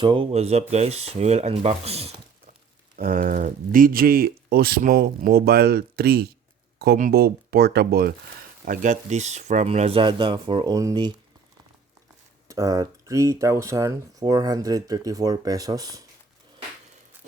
So, what's up guys? We will unbox DJI Osmo Mobile 3 Combo Portable. I got this from Lazada for only 3,434 pesos.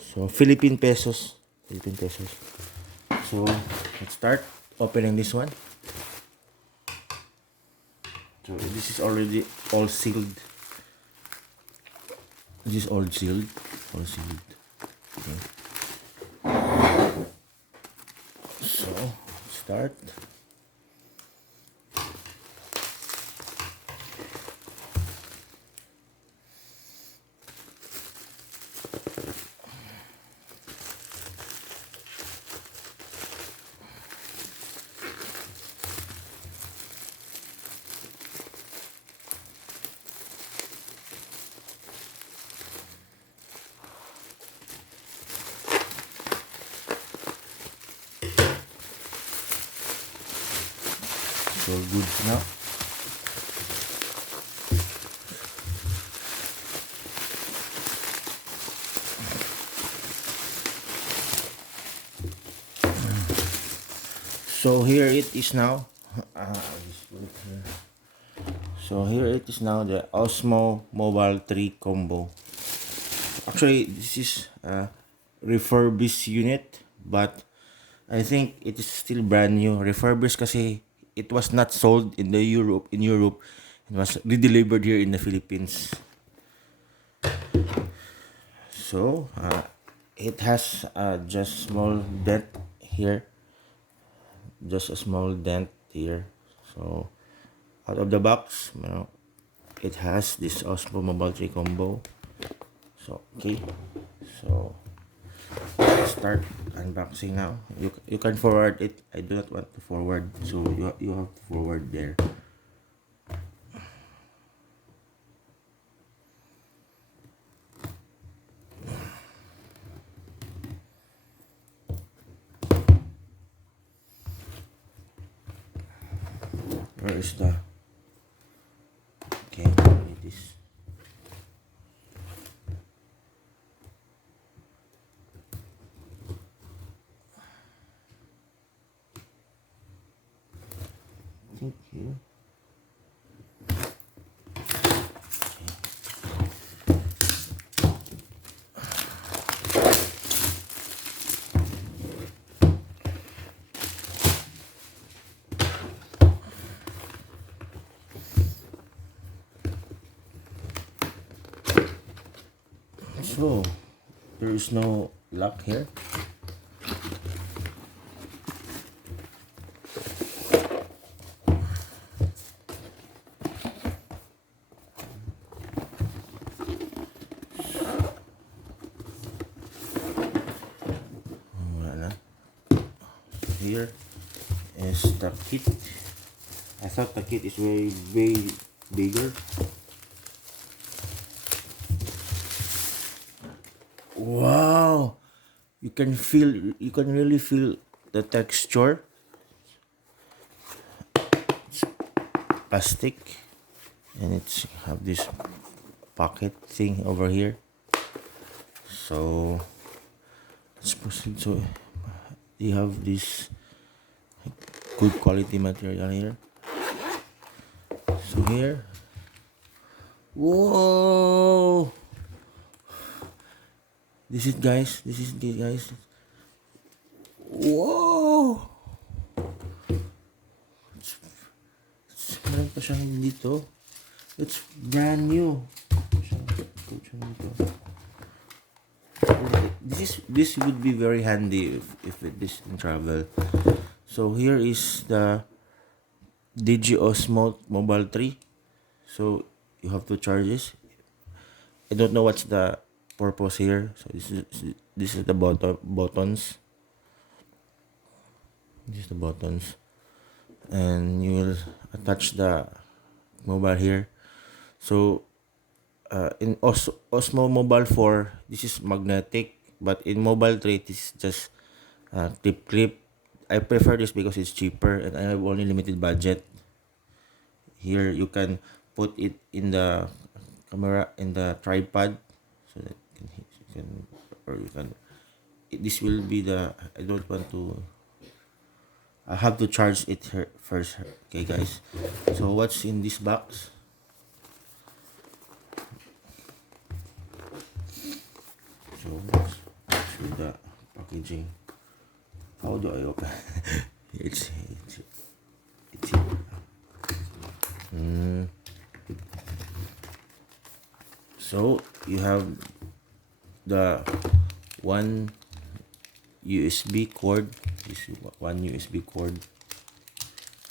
So, Philippine pesos. Philippine pesos. So, let's start opening this one. So, this is already all sealed. This is all sealed. All sealed. Okay. So, start. So good now. So here it is now. So here it is now, the Osmo Mobile 3 Combo. Actually, this is a refurbished unit, but I think it is still brand new. Refurbished kasi it was not sold in Europe. It was redelivered here in the Philippines. So it has just small dent here. Just a small dent here. So out of the box, it has this Osmo Mobile 3 Combo. So okay, so let's start unboxing now. You can forward it. I do not want to forward, so you have to forward there. Where is the okay? It is. Thank you. So there is no lock here. Wala na. Here is the kit. I thought the kit is way bigger. Wow, you can really feel the texture. It's plastic, and it's have this pocket thing over here. So let's proceed. So you have this good quality material here. So here, whoa, this is it guys. Whoa, meron pa siyang dito. It's brand new. This would be very handy if it is in travel. So here is the DJI Osmo Mobile 3. So you have to charge this. I don't know what's the purpose here. So this is the buttons. This is the buttons, and you will attach the mobile here. So in Osmo Mobile 4, this is magnetic, but in Mobile 3, this is just clip. I prefer this because it's cheaper and I have only limited budget. Here you can put it in the camera, in the tripod, so that you can or you can this will be the I don't want to I have to charge it here first. Okay, guys. So what's in this box? So what's with the packaging? How do I open? It's here. So you have the one USB cord. This is one USB cord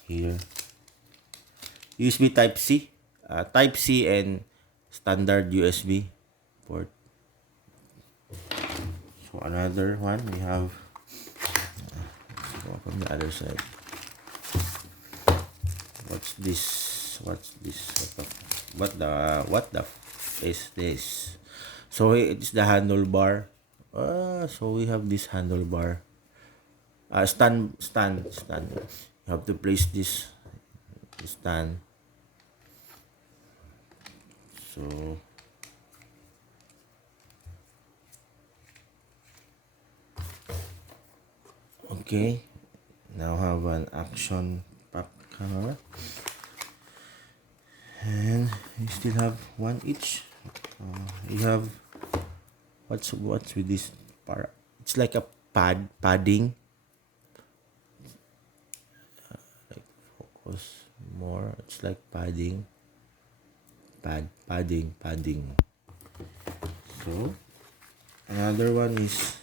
here. USB Type C and standard USB port. So another one we have. Let's go from the other side. What's this? What's this? What the is this? So it's the handlebar. So we have this handlebar. Stand. You have to place this stand. So okay. Now have an action pack camera. And you still have one each. You have what's with this part? It's like a padding. Like focus more. It's like padding. Padding. So another one is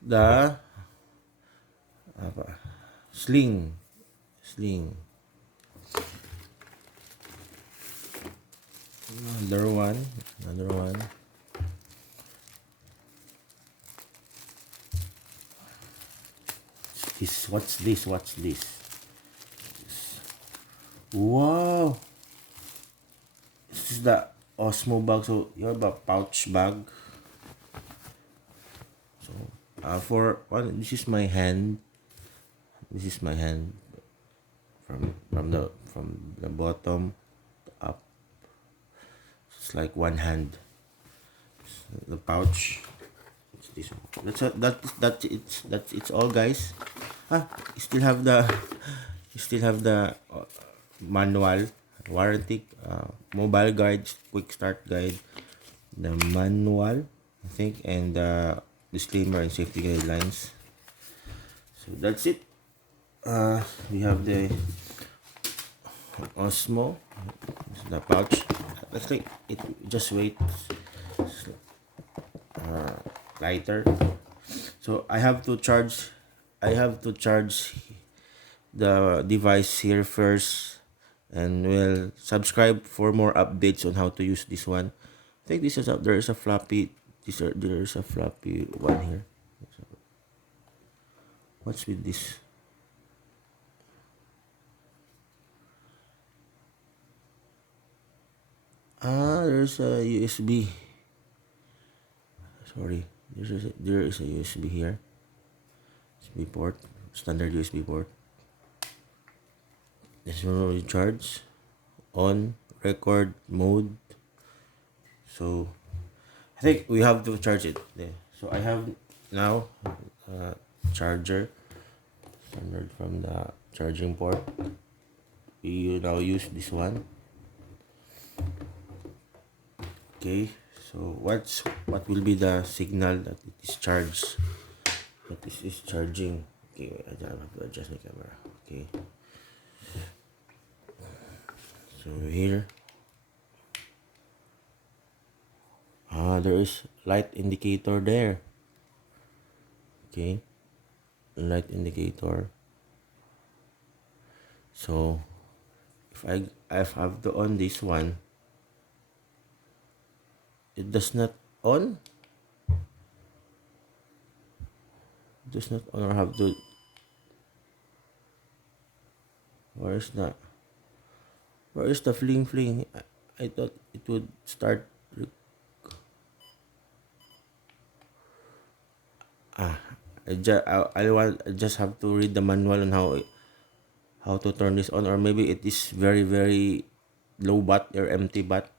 the sling. Another one. What's this? Wow! This is the Osmo bag. So you have a pouch bag. So for one, this is my hand. From the bottom up. It's like one hand. The pouch. It's this one. That's it's all, guys. You still have the manual warranty, mobile guide, quick start guide, the manual, I think, and the disclaimer and safety guidelines. So that's it. We have the Osmo, the pouch. Let's take it. Just wait. Lighter. So I have to charge the device here first, and we'll subscribe for more updates on how to use this one. I think there is a floppy one here. What's with this? There's a USB. Sorry, there is a USB here. USB port, standard USB port. This one will charge on record mode. So I think we have to charge it there. So I have now charger standard from the charging port. We now use this one. Okay, so what will be the signal that it is charged? That this is charging. Okay, I have to adjust my camera. Okay. So here, there is light indicator there. Okay, light indicator. So if I have to on this one, it does not on. Does not on, or have to. Where is the fling? I thought it would start. I just have to read the manual on how to turn this on, or maybe it is very low bat or empty bat.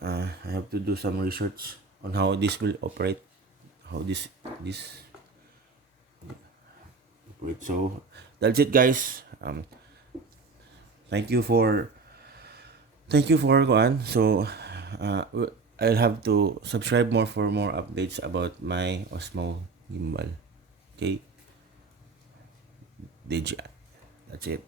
I have to do some research on how this will operate, how this operate. So that's it, guys. Thank you for Juan. So I'll have to subscribe more for more updates about my Osmo gimbal. Okay, DJI. That's it.